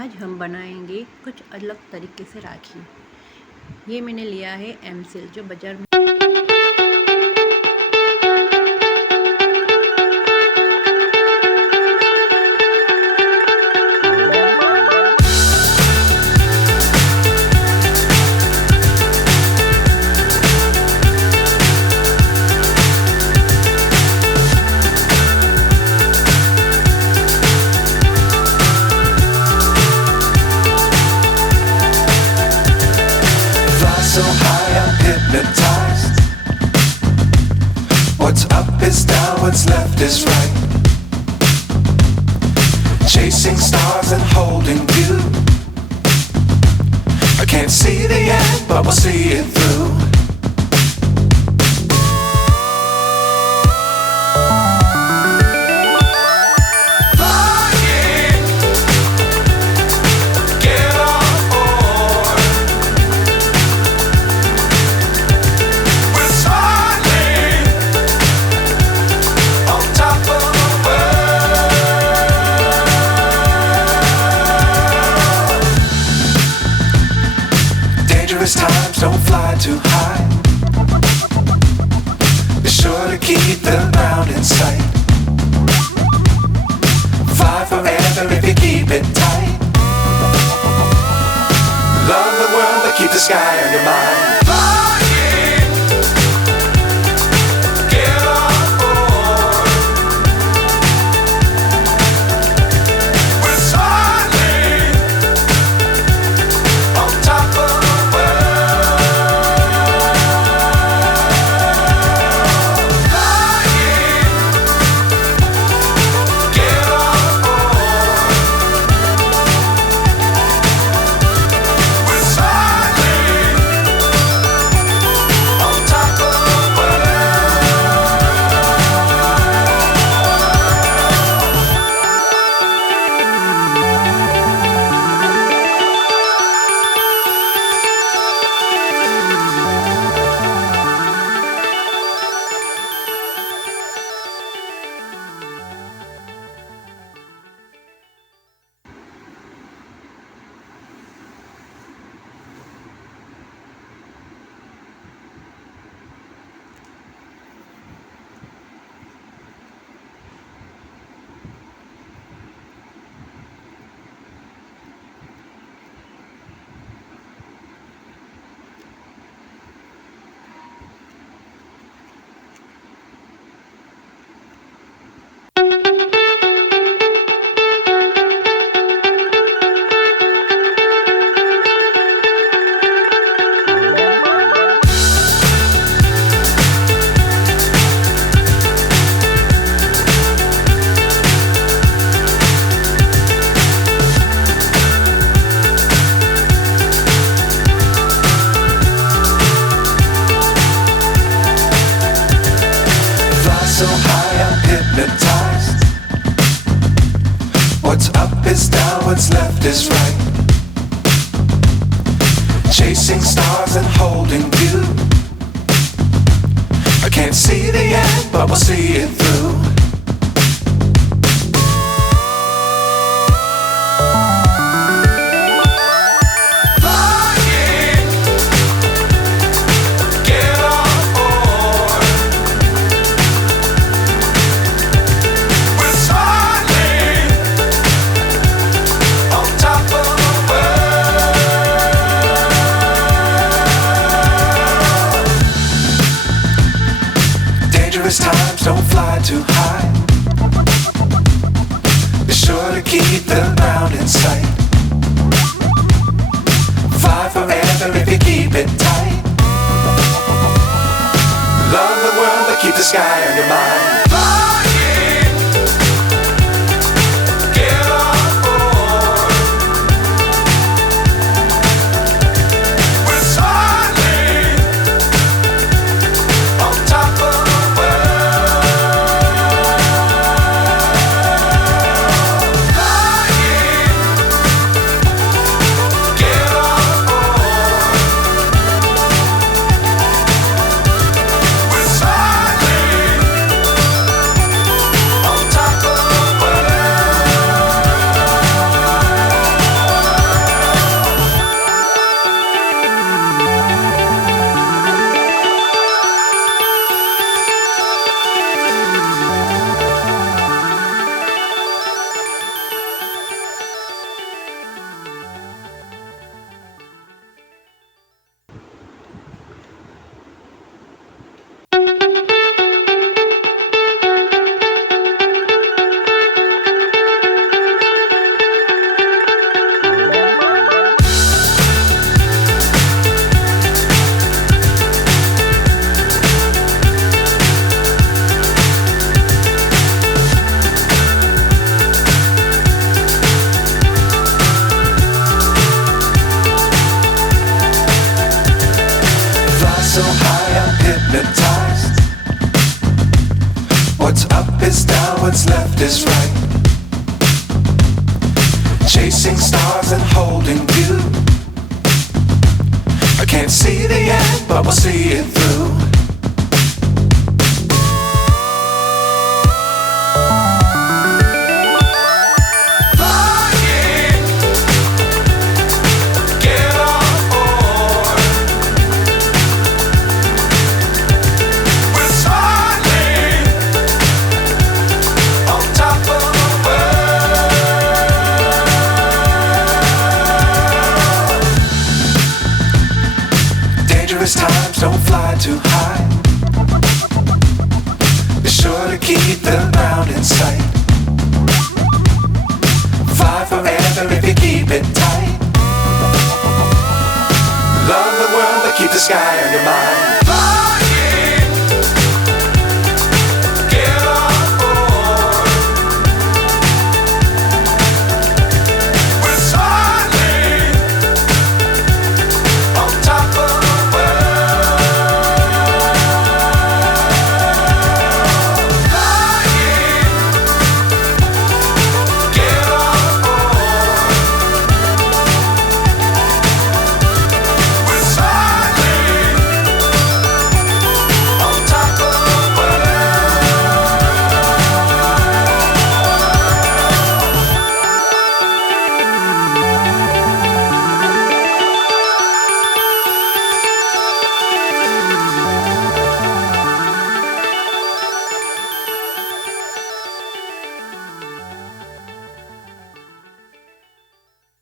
आज हम बनाएंगे कुछ अलग तरीके से राखी। ये मैंने लिया है एमसिल जो बाज़ार में so high I'm hypnotized. What's up is down, what's left is right. Chasing stars and holding you. I can't see the end, but we'll see it through. Dangerous times, don't fly too high. Be sure to keep the ground in sight. Fly forever if you keep it tight. Love the world, but keep the sky on your mind. So high I'm hypnotized. What's up is down, what's left is right. Chasing stars and holding you. I can't see the end, but we'll see it through. Dangerous times, don't fly too high. Be sure to keep the ground in sight. Fly forever if you keep it tight. Love the world, but keep the sky on your mind. so high I'm hypnotized. What's up is down, what's left is right. Chasing stars and holding you. I can't see the end, but we'll see it through. Flying, get on board. We're smiling on top of the world. Dangerous times, don't fly too high. Be sure to keep the ground in sight. Fly forever if you keep it tight. Love the world, but keep the sky